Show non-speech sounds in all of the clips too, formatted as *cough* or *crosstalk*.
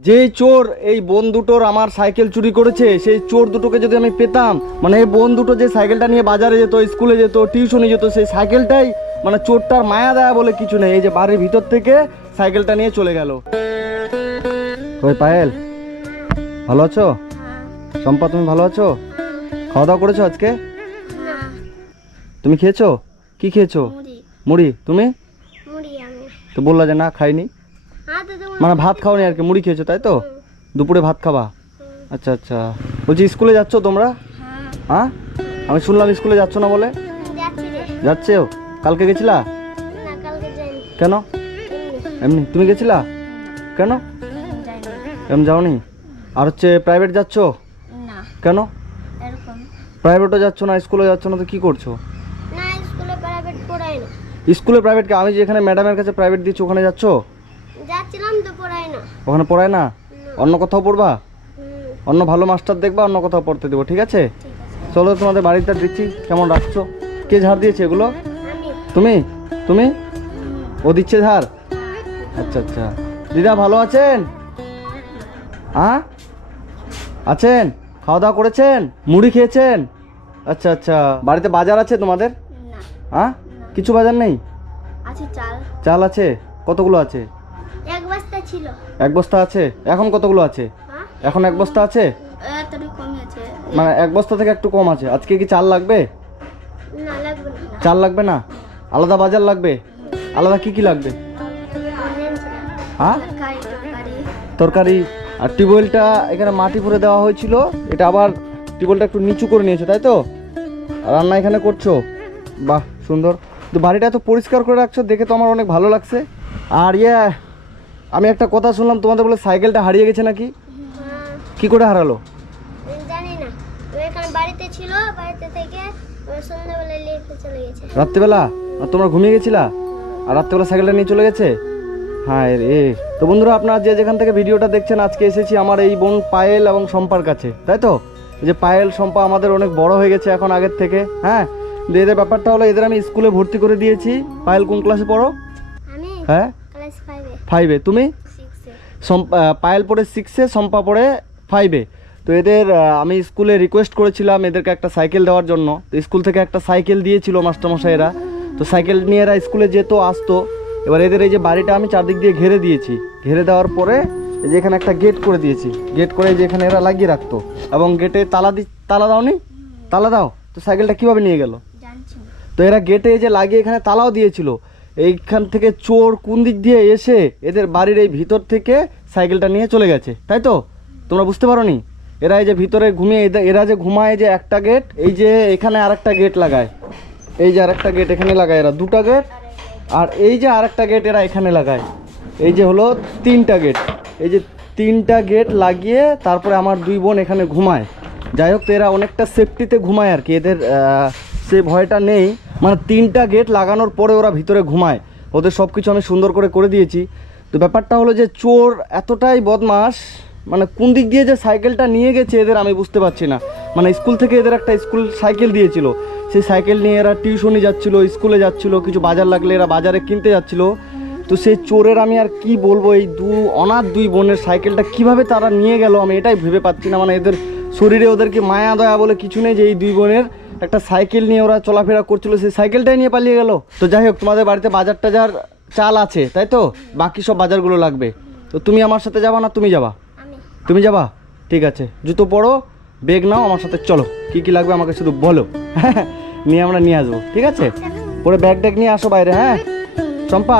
যে চোর এই বোন দুটোর আমার সাইকেল চুরি করেছে সেই চোর দুটোকে যদি আমি পেতাম মানে এই বোন দুটো যে সাইকেলটা নিয়ে বাজারে যেত স্কুলে যেত টিউশনে যেত সেই সাইকেলটাই মানে চোরটার মায়া দেয়া বলে কিছু নেই। এই যে বাড়ির ভিতর থেকে সাইকেলটা নিয়ে চলে গেল। ওই পায়েল ভালো আছো? শম্পা তুমি ভালো আছো? খাওয়া দাওয়া করেছ আজকে? তুমি খেয়েছো? কি খেয়েছো? মুড়ি। তুমি? তো বললা যে না খাইনি। মানে ভাত খাওনি আর কি মুড়ি খেয়েছো তাই তো? দুপুরে ভাত খাবা? আচ্ছা আচ্ছা। বলছি স্কুলে যাচ্ছো তোমরা? হ্যাঁ। হ্যাঁ? আমি শুনলাম স্কুলে যাচ্ছ না বলে। যাচ্ছি কালকে গেছিলা? কেন? এমনি। তুমি গেছিলা? কেন? এম যাওনি? আর হচ্ছে প্রাইভেট যাচ্ছ? কেন? প্রাইভেটও যাচ্ছ না স্কুলে যাচ্ছ না তো কি করছ? স্কুলে প্রাইভেটকে আমি যেখানে ম্যাডামের কাছে প্রাইভেট দিচ্ছি ওখানে যাচ্ছ যাচ্ছিলাম তো পড়াই না ওখানে পড়ায় না? অন্য কোথাও পড়বা? অন্য ভালো মাস্টার দেখবা অন্য কোথাও পড়তে দেবো ঠিক আছে? চলো তোমাদের বাড়িতে দিচ্ছি কেমন রাখছো? কে ঝাড় দিয়েছে এগুলো? তুমি? তুমি? ও দিচ্ছে ধার আচ্ছা আচ্ছা। দিদা ভালো আছেন? হ্যাঁ? আছেন? খাওয়া দাওয়া করেছেন? মুড়ি খেয়েছেন? আচ্ছা আচ্ছা। বাড়িতে বাজার আছে তোমাদের? হ্যাঁ? কিছু বাজার নেই? চাল আছে? কতগুলো আছে? ছিল। এক বস্তা আছে? এখন কতগুলো আছে? হ্যাঁ? এখন এক বস্তা আছে? মানে এক বস্তা থেকে একটু কম আছে। আজকে কি চাল লাগবে? চাল লাগবে না? আলাদা বাজার লাগবে? আলাদা কি কি লাগবে? হ্যাঁ? তরকারি আর টিউবওয়েলটা এখানে মাটি ভরে দেওয়া হয়েছিল। এটা আবার টিউবওয়েলটা একটু নিচু করে নিয়েছো তাই তো? আর রান্না এখানে করছ? বাহ সুন্দর। তো বাড়িটা এত পরিষ্কার করে রাখছো দেখে তো আমার অনেক ভালো লাগছে। আর ইয়ে আমি একটা কথা শুনলাম তোমাদের বলে সাইকেলটা হারিয়ে গেছে নাকি? হ্যাঁ। কি করে হারালো? জানি না। ও বাড়িতে ছিল বাড়িতে থেকে সন্ধ্যাবেলা লিখতে চলে গেছে। রাত্রেবেলা? আর তোমরা ঘুমিয়ে গেছিলা? আর রাত্রেবেলা সাইকেলটা নিয়ে চলে গেছে? হ্যাঁ রে। তো বন্ধুরা আপনারা যে যেখান থেকে ভিডিওটা দেখছেন আজকে এসেছি আমার এই বোন পায়েল এবং সম্পার কাছে তাই তো? যে পায়েল সম্পা আমাদের অনেক বড় হয়ে গেছে এখন আগের থেকে হ্যাঁ? এদের ব্যাপারটা হলো এদের আমি স্কুলে ভর্তি করে দিয়েছি। পায়েল কোন ক্লাসে পড়ো? হ্যাঁ? ফাইভে তুমি? পায়েল পড়ে সিক্সে সম্পা পড়ে ফাইভে তো এদের আমি স্কুলে রিকোয়েস্ট করেছিলাম এদেরকে একটা সাইকেল দেওয়ার জন্য। তো স্কুল থেকে একটা সাইকেল দিয়েছিল মাস্টারমশাইরা। তো সাইকেল নিয়ে এরা স্কুলে যেত আসতো। এবার এদের এই যে বাড়িটা আমি চারদিক দিয়ে ঘেরে দিয়েছি। ঘেরে দেওয়ার পরে এই যে এখানে একটা গেট করে দিয়েছি। গেট করে যে এখানে এরা লাগিয়ে রাখতো। এবং গেটে তালা দি তালা দাওনি? তালা দাও। তো সাইকেলটা কীভাবে নিয়ে গেল? তো এরা গেটে যে লাগিয়ে এখানে তালাও দিয়েছিল। এইখান থেকে চোর কোন দিক দিয়ে এসে এদের বাড়ির এই ভিতর থেকে সাইকেলটা নিয়ে চলে গেছে, তাই তো? তোমরা বুঝতে পারো নি এরা এই যে ভিতরে ঘুমিয়ে এরা যে ঘুমায় যে একটা গেট এই যে এখানে আরেকটা গেট লাগায়। এই যে আরেকটা গেট এখানে লাগায় এরা, দুটা গেট আর এই যে আরেকটা গেট এরা এখানে লাগায়। এই যে হলো তিনটা গেট এই যে তিনটা গেট লাগিয়ে তারপরে আমার দুই বোন এখানে ঘুমায়। যাই হোক এরা অনেকটা সেফটিতে ঘুমায় আর কি। এদের সে ভয়টা নেই। মানে তিনটা গেট লাগানোর পরে ওরা ভিতরে ঘুমায়। ওদের সব কিছু আমি সুন্দর করে করে দিয়েছি। তো ব্যাপারটা হলো যে চোর এতটাই বদমাস মানে কোন দিক দিয়ে যে সাইকেলটা নিয়ে গেছে এদের আমি বুঝতে পারছি না। মানে স্কুল থেকে এদের একটা স্কুল সাইকেল দিয়েছিল। সেই সাইকেল নিয়ে এরা টিউশনে যাচ্ছিল, স্কুলে যাচ্ছিল, কিছু বাজার লাগলে এরা বাজারে কিনতে যাচ্ছিল। তো সেই চোরের আমি আর কি বলব, এই দু অনাথ দুই বোনের সাইকেলটা কীভাবে তারা নিয়ে গেল আমি এটাই ভেবে পাচ্ছি না। মানে এদের শরীরে ওদেরকে মায়া দয়া বলে কিছু নেই যে এই দুই বোনের একটা সাইকেল নিয়ে ওরা চলাফেরা করছিল সেই সাইকেলটাই নিয়ে পালিয়ে গেল। তো যাই হোক তোমাদের বাড়িতে বাজার টাজার চাল আছে তাই তো? বাকি সব বাজারগুলো লাগবে। তো তুমি আমার সাথে যাবা না তুমি যাবা? তুমি যাবা? ঠিক আছে। জুতো পরো বেগ নাও আমার সাথে চলো। কি কি লাগবে আমাকে শুধু বলো। *laughs* নিয়ে আমরা নিয়ে আসব ঠিক আছে? পরে ব্যাগ ট্যাগ নিয়ে আসো বাইরে হ্যাঁ? চম্পা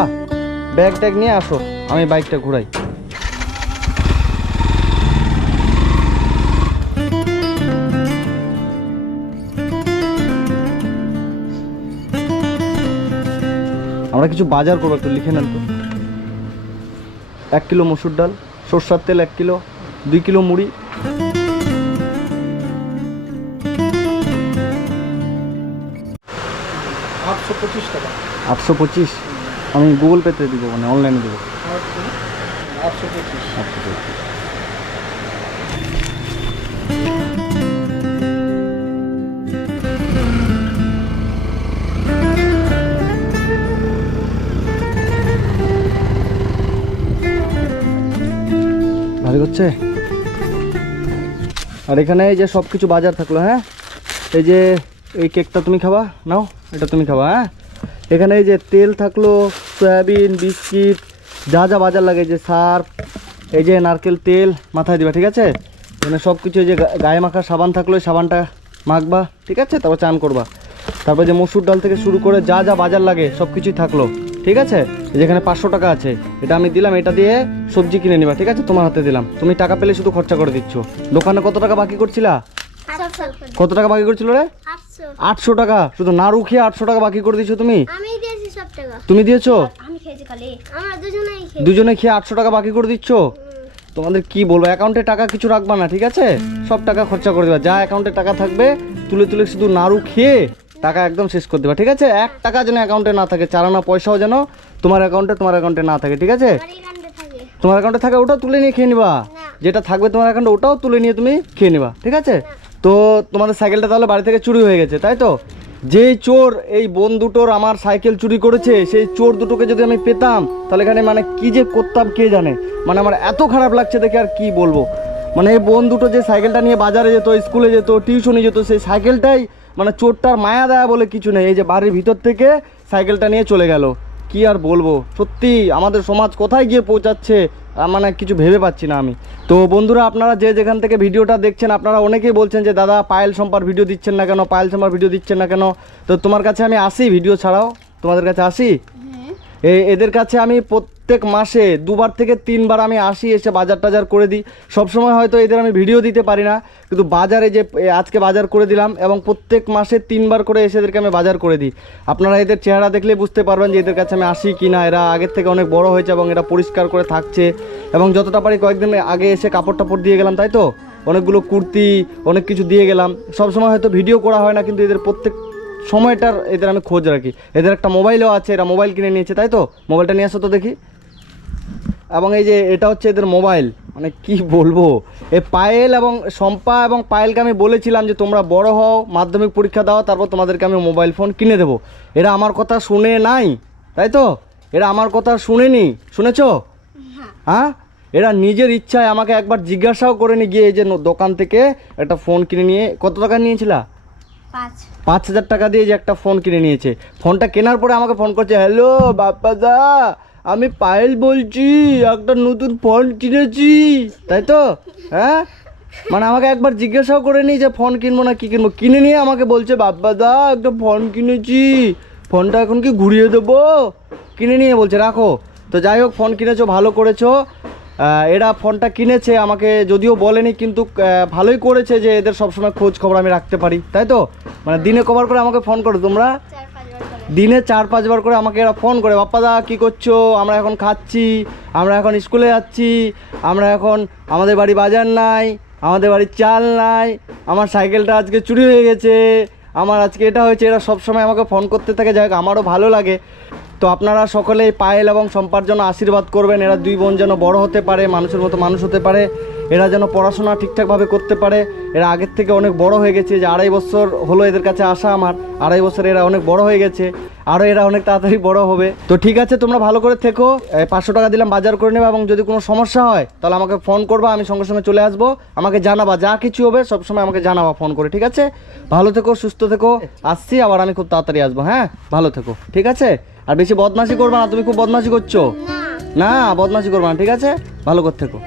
ব্যাগ ট্যাগ নিয়ে আসো। আমি বাইকটা ঘুরাই। আমরা কিছু বাজার করব একটু লিখে নেন তো। এক কিলো মসুর ডাল সর্ষার তেল এক কিলো দুই কিলো মুড়ি। আটশো পঁচিশ টাকা। আটশো পঁচিশ? আমি গুগল পেতে দিব মানে অনলাইনে দেবো। আটশো পঁচিশ। আটশো পঁচিশ। করছে আর এখানে এই যে সব কিছু বাজার থাকল হ্যাঁ? এই যে এই কেকটা তুমি খাবা, নাও, এটা তুমি খাবা হ্যাঁ? এখানে এই যে তেল থাকল, সয়াবিন, বিস্কিট, যা যা বাজার লাগে যে সার্ফ, এই যে নারকেল তেল মাথায় দিবা, ঠিক আছে? এখানে সব কিছু এই যে গায়ে মাখা সাবান থাকল ওই সাবানটা মাখবা, ঠিক আছে? তারপর চান করবা। তারপর যে মসুর ডাল থেকে শুরু করে যা যা বাজার লাগে সব কিছুই থাকল। ঠিক আছে? যেখানে পাঁচশো টাকা আছে এটা আমি দিলাম এটা দিয়ে সবজি কিনে নিবা ঠিক আছে? তোমার হাতে দিলাম। তুমি টাকা পেলে শুধু খরচা করে দিচ্ছ। দোকানে কত টাকা বাকি করছিলা? কত টাকা বাকি করছিল রে? আটশো। টাকা? শুধু নাড়ু খেয়ে আটশো টাকা বাকি করে দিচ্ছ তুমি? আমি দিয়েছি সব টাকা। তুমি দিয়েছ? আমি খেয়েছি খালি। আমরা দুজনেই খেয়েছি। দুজনে খেয়ে আটশো টাকা বাকি করে দিচ্ছ? তোমাদের কি বলব অ্যাকাউন্টে টাকা কিছু রাখবা না ঠিক আছে? সব টাকা খরচা করে দেবা। যা অ্যাকাউন্টে টাকা থাকবে তুলে তুলে শুধু নাড়ু খেয়ে টাকা একদম শেষ করে দেবা ঠিক আছে? এক টাকা যেন অ্যাকাউন্টে না থাকে চালানা পয়সাও যেন তোমার অ্যাকাউন্টে তোমার অ্যাকাউন্টে না থাকে ঠিক আছে? তোমার অ্যাকাউন্টে থাকে ওটাও তুলে নিয়ে খেয়ে নিবা। যেটা থাকবে তোমার অ্যাকাউন্টে ওটাও তুলে নিয়ে তুমি খেয়ে নিবা ঠিক আছে? তো তোমাদের সাইকেলটা তাহলে বাড়ি থেকে চুরি হয়ে গেছে তাই তো? যেই চোর এই বোন দুটোর আমার সাইকেল চুরি করেছে সেই চোর দুটোকে যদি আমি পেতাম তাহলে এখানে মানে কি যে করতাম কে জানে? মানে আমার এত খারাপ লাগছে দেখে আর কি বলব? মানে এই বোন দুটো যে সাইকেলটা নিয়ে বাজারে যেত স্কুলে যেত টিউশনে যেত সেই সাইকেলটাই মানে চোরটার মায়া দেয়া বলে কিছু নেই। এই যে বাড়ির ভিতর থেকে সাইকেলটা নিয়ে চলে গেল। কি আর বলব? সত্যি আমাদের সমাজ কোথায় গিয়ে পৌঁছাচ্ছে মানে কিছু ভেবে পাচ্ছি না আমি। তো বন্ধুরা আপনারা যে যেখান থেকে ভিডিওটা দেখছেন আপনারা অনেকেই বলছেন যে দাদা পায়েল সম্পার ভিডিও দিচ্ছেন না কেন? পায়েল সম্পার ভিডিও দিচ্ছেন না কেন? তো তোমার কাছে আমি আসি ভিডিও ছাড়াও। তোমাদের কাছে আসি? এই এদের কাছে আমি প্রত্যেক মাসে দুবার থেকে তিনবার আমি আসি, এসে বাজার টাজার করে দিই। সবসময় হয়তো এদের আমি ভিডিও দিতে পারি না, কিন্তু বাজারে যে আজকে বাজার করে দিলাম এবং প্রত্যেক মাসে তিনবার করে এসে এদেরকে আমি বাজার করে দিই। আপনারা এদের চেহারা দেখলে বুঝতে পারবেন যে এদের কাছে আমি আসি কি না। এরা আগের থেকে অনেক বড় হয়েছে এবং এরা পরিষ্কার করে থাকছে। এবং যতটা পারি কয়েকদিন আগে এসে কাপড় টাপড় দিয়ে গেলাম, তাই তো? অনেকগুলো কুর্তি, অনেক কিছু দিয়ে গেলাম। সবসময় হয়তো ভিডিও করা হয় না, কিন্তু এদের প্রত্যেক সময়টার এদের আমি খোঁজ রাখি। এদের একটা মোবাইলও আছে, এরা মোবাইল কিনে নিয়েছে, তাই তো? মোবাইলটা নিয়ে আসো তো দেখি। এবং এই যে এটা হচ্ছে এদের মোবাইল মানে কি বলব? এই পায়েল এবং শম্পা এবং পায়েলকে আমি বলেছিলাম যে তোমরা বড় হও মাধ্যমিক পরীক্ষা দাও তারপর তোমাদেরকে আমি মোবাইল ফোন কিনে দেবো। এরা আমার কথা শুনে নাই তাই তো? এরা আমার কথা শুনেনি শুনেছো? হ্যাঁ। এরা নিজের ইচ্ছায় আমাকে একবার জিজ্ঞাসাও করে নি গিয়ে এই যে দোকান থেকে একটা ফোন কিনে নিয়ে কত টাকা নিয়েছিলা? পাঁচ। পাঁচ হাজার টাকা দিয়ে যে একটা ফোন কিনে নিয়েছে। ফোনটা কেনার পরে আমাকে ফোন করছে হ্যালো বাপ্পাদা আমি পায়েল বলছি, একটা নতুন ফোন কিনেছি। তাই তো? হ্যাঁ? মানে আমাকে একবার জিজ্ঞাসাও করে নি যে ফোন কিনবো না কি কিনবো। কিনে নিয়ে আমাকে বলছে বাপ্পাদা একটা ফোন কিনেছি। ফোনটা এখন কি ঘুরিয়ে দেবো? কিনে নিয়ে বলছে, রাখো। তো যাই হোক, ফোন কিনেছো, ভালো করেছ। এরা ফোনটা কিনেছে, আমাকে যদিও বলেনি, কিন্তু ভালোই করেছে যে এদের সবসময় খোঁজ খবর আমি রাখতে পারি। তাই তো? মানে দিনে কবার করে আমাকে ফোন করো তোমরা। দিনে চার, পাঁচবার করে আমাকে এরা ফোন করে বাপ্পাদা কী করছ? আমরা এখন খাচ্ছি, আমরা এখন স্কুলে যাচ্ছি, আমরা এখন আমাদের বাড়ি বাজার নাই, আমাদের বাড়ির চাল নাই, আমার সাইকেলটা আজকে চুরি হয়ে গেছে, আমার আজকে এটা হয়েছে। এরা সবসময় আমাকে ফোন করতে থাকে, যাই আমারও ভালো লাগে। তো আপনারা সকলেই পায়েল এবং সম্পার জন্য আশীর্বাদ করবেন, এরা দুই বোন যেন বড় হতে পারে, মানুষের মতো মানুষ হতে পারে। এরা যেন পড়াশোনা ঠিকঠাকভাবে করতে পারে। এরা আগের থেকে অনেক বড় হয়ে গেছে যে আড়াই বছর হলো এদের কাছে আসা আমার। আড়াই বছর এরা অনেক বড় হয়ে গেছে আরও এরা অনেক তাড়াতাড়ি বড় হবে। তো ঠিক আছে তোমরা ভালো করে থেকো পাঁচশো টাকা দিলাম বাজার করে নেবে এবং যদি কোনো সমস্যা হয় তাহলে আমাকে ফোন করবা আমি সঙ্গে সঙ্গে চলে আসব। আমাকে জানাবা যা কিছু হবে সবসময় আমাকে জানাবা ফোন করে ঠিক আছে? ভালো থেকো সুস্থ থেকো আসছি আবার আমি খুব তাড়াতাড়ি আসব হ্যাঁ? ভালো থেকো ঠিক আছে? আর বেশি বদমাশি করবা না তুমি খুব বদমাশি করছ? না। না বদমাশি করবা না ঠিক আছে? ভালো করে থেকো।